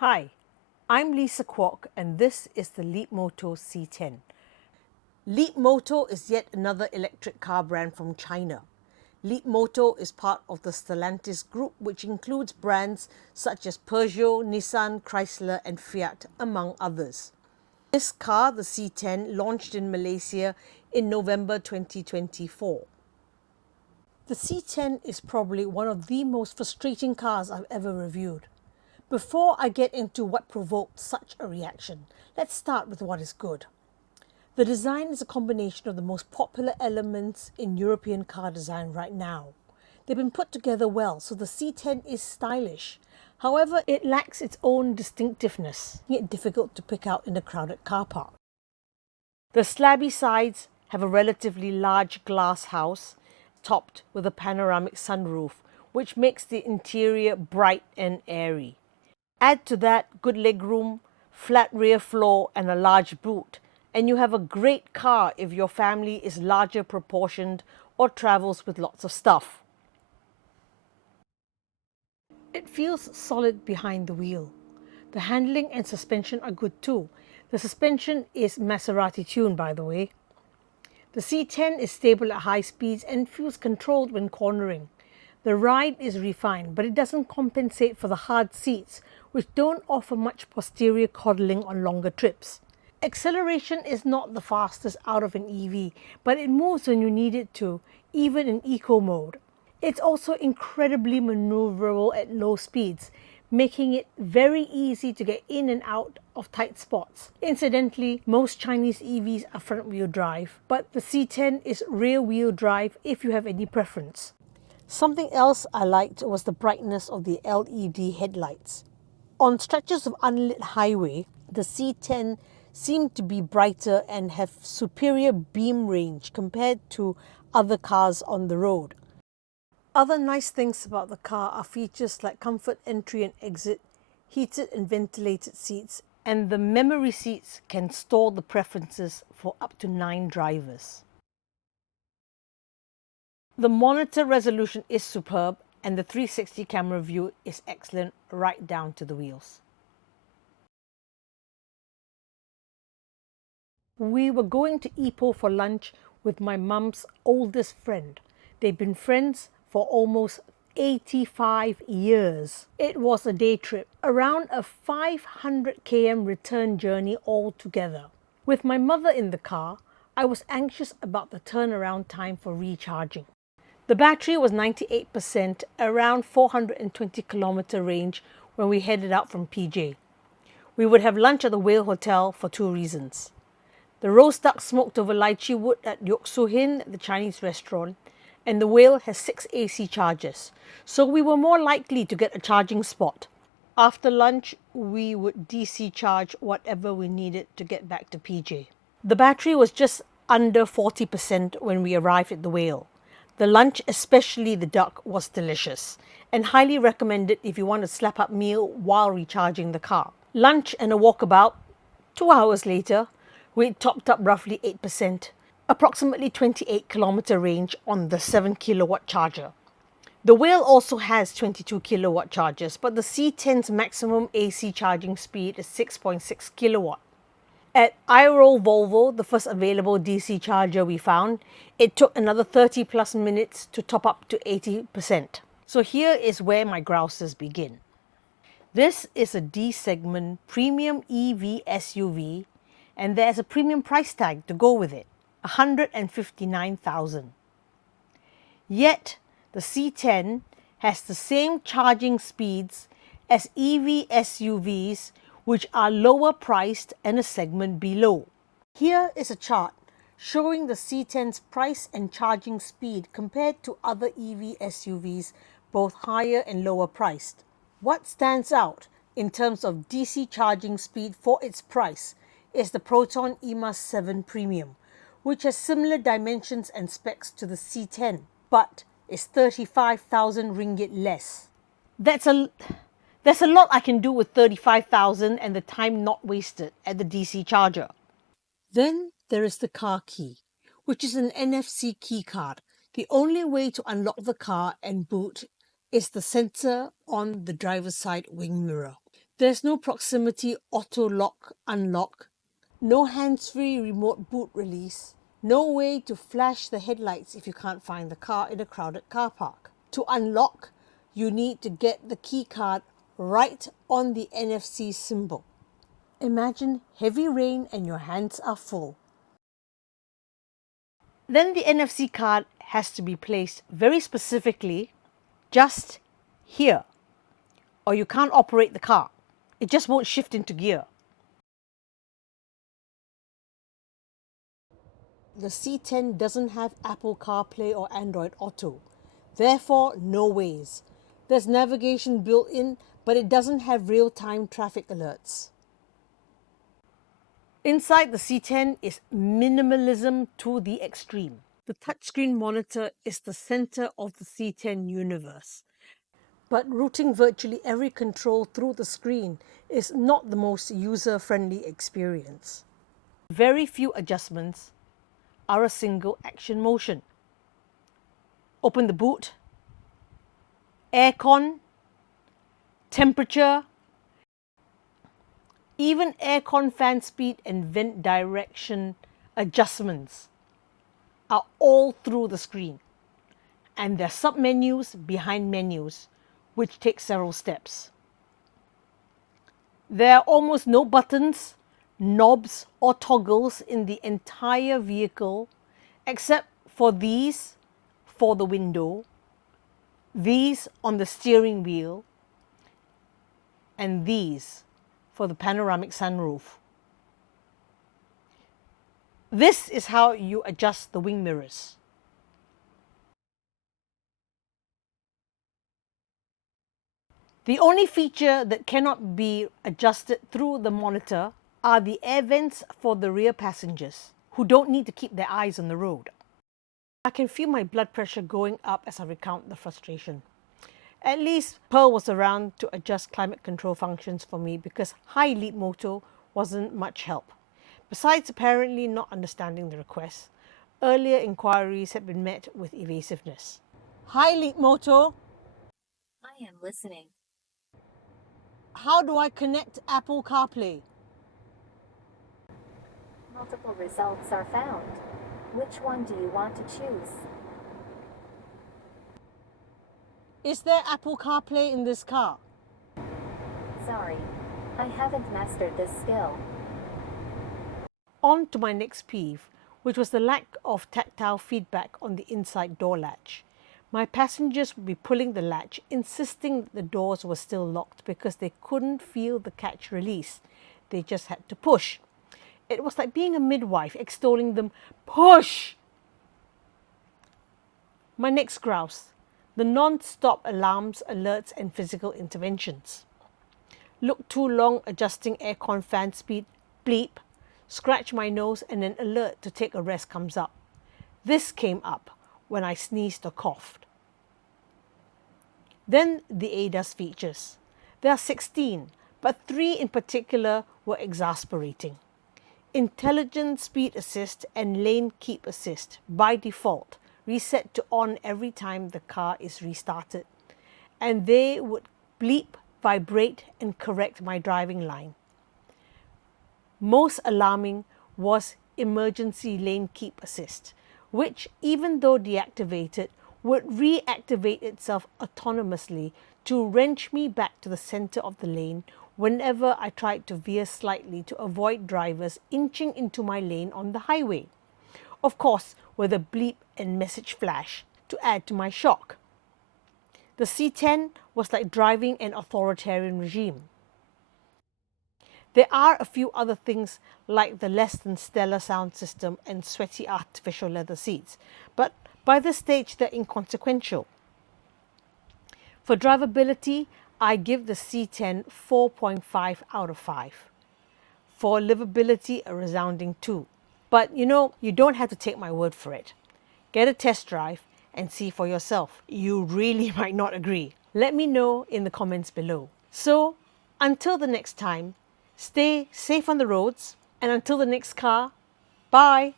Hi, I'm Lisa Kwok and this is the Leapmotor C10. Leapmotor is yet another electric car brand from China. Leapmotor is part of the Stellantis group, which includes brands such as Peugeot, Nissan, Chrysler and Fiat, among others. This car, the C10, launched in Malaysia in November 2024. The C10 is probably one of the most frustrating cars I've ever reviewed. Before I get into what provoked such a reaction, let's start with what is good. The design is a combination of the most popular elements in European car design right now. They've been put together well, so the C10 is stylish. However, it lacks its own distinctiveness, making it difficult to pick out in a crowded car park. The slabby sides have a relatively large glass house, topped with a panoramic sunroof, which makes the interior bright and airy. Add to that good legroom, flat rear floor and a large boot, and you have a great car if your family is larger proportioned or travels with lots of stuff. It feels solid behind the wheel. The handling and suspension are good too. The suspension is Maserati tuned, by the way. The C10 is stable at high speeds and feels controlled when cornering. The ride is refined, but it doesn't compensate for the hard seats, which don't offer much posterior coddling on longer trips. Acceleration is not the fastest out of an EV, but it moves when you need it to, even in eco mode. It's also incredibly maneuverable at low speeds, making it very easy to get in and out of tight spots. Incidentally, most Chinese EVs are front-wheel drive, but the C10 is rear-wheel drive if you have any preference. Something else I liked was the brightness of the LED headlights. On stretches of unlit highway, the C10 seemed to be brighter and have superior beam range compared to other cars on the road. Other nice things about the car are features like comfort entry and exit, heated and ventilated seats, and the memory seats can store the preferences for up to 9 drivers. The monitor resolution is superb and the 360 camera view is excellent right down to the wheels. We were going to Ipoh for lunch with my mum's oldest friend. They've been friends for almost 85 years. It was a day trip, around a 500 km return journey altogether. With my mother in the car, I was anxious about the turnaround time for recharging. The battery was 98%, around 420 kilometer range when we headed out from PJ. We would have lunch at the Whale Hotel for 2 reasons. The roast duck smoked over lychee wood at Yok Su Hin, the Chinese restaurant, and the Whale has 6 AC chargers, so we were more likely to get a charging spot. After lunch, we would DC charge whatever we needed to get back to PJ. The battery was just under 40% when we arrived at the Whale. The lunch, especially the duck, was delicious and highly recommended if you want a slap-up meal while recharging the car. Lunch and a walkabout. 2 hours later, we topped up roughly 8%, approximately 28 kilometer range on the 7 kilowatt charger. The Whale also has 22 kilowatt chargers, but the C10's maximum AC charging speed is 6.6 kilowatt. At iRoll Volvo, the first available DC charger we found, it took another 30 plus minutes to top up to 80%. So here is where my grouses begin. This is a D-segment premium EV SUV, and there's a premium price tag to go with it, $159,000. Yet, the C10 has the same charging speeds as EV SUVs, which are lower priced and a segment below. Here is a chart showing the C10's price and charging speed compared to other EV SUVs, both higher and lower priced. What stands out in terms of DC charging speed for its price is the Proton EMAS 7 Premium, which has similar dimensions and specs to the C10, but is 35,000 ringgit less. There's a lot I can do with 35,000 and the time not wasted at the DC charger. Then there is the car key, which is an NFC key card. The only way to unlock the car and boot is the sensor on the driver's side wing mirror. There's no proximity auto lock unlock, no hands-free remote boot release, no way to flash the headlights if you can't find the car in a crowded car park. To unlock, you need to get the key card right on the NFC symbol. Imagine heavy rain and your hands are full. Then the NFC card has to be placed very specifically just here, or you can't operate the car. It just won't shift into gear. The C10 doesn't have Apple CarPlay or Android Auto. Therefore, no ways. There's navigation built in, but it doesn't have real-time traffic alerts. Inside the C10 is minimalism to the extreme. The touchscreen monitor is the center of the C10 universe. But routing virtually every control through the screen is not the most user-friendly experience. Very few adjustments are a single action motion. Open the boot, aircon, temperature, even aircon fan speed and vent direction adjustments are all through the screen. And there are sub-menus behind menus, which take several steps. There are almost no buttons, knobs or toggles in the entire vehicle except for these for the window, these on the steering wheel, and these for the panoramic sunroof. This is how you adjust the wing mirrors. The only feature that cannot be adjusted through the monitor are the air vents for the rear passengers, who don't need to keep their eyes on the road. I can feel my blood pressure going up as I recount the frustration. At least Pearl was around to adjust climate control functions for me because Hi Leapmotor wasn't much help. Besides apparently not understanding the request, earlier inquiries had been met with evasiveness. Hi Leapmotor, I am listening. how do I connect Apple CarPlay? Multiple results are found. Which one do you want to choose? Is there Apple CarPlay in this car? Sorry, I haven't mastered this skill. On to my next peeve, which was the lack of tactile feedback on the inside door latch. My passengers would be pulling the latch, insisting that the doors were still locked because they couldn't feel the catch release. They just had to push. It was like being a midwife extolling them, push! My next grouse, the non-stop alarms, alerts and physical interventions. Look too long adjusting aircon fan speed, bleep, scratch my nose and an alert to take a rest comes up. This came up when I sneezed or coughed. Then the ADAS features. There are 16, but 3 in particular were exasperating. Intelligent speed assist and lane keep assist by default reset to on every time the car is restarted, and they would bleep, vibrate and correct my driving line. Most alarming was emergency lane keep assist, which even though deactivated would reactivate itself autonomously to wrench me back to the center of the lane whenever I tried to veer slightly to avoid drivers inching into my lane on the highway. Of course, with a bleep and message flash to add to my shock. The C10 was like driving an authoritarian regime. There are a few other things like the less than stellar sound system and sweaty artificial leather seats, but by this stage they're inconsequential. For drivability, I give the C10 4.5 out of 5. For livability, a resounding 2. But you don't have to take my word for it. Get a test drive and see for yourself. You really might not agree. Let me know in the comments below. So, until the next time, stay safe on the roads, and until the next car, bye!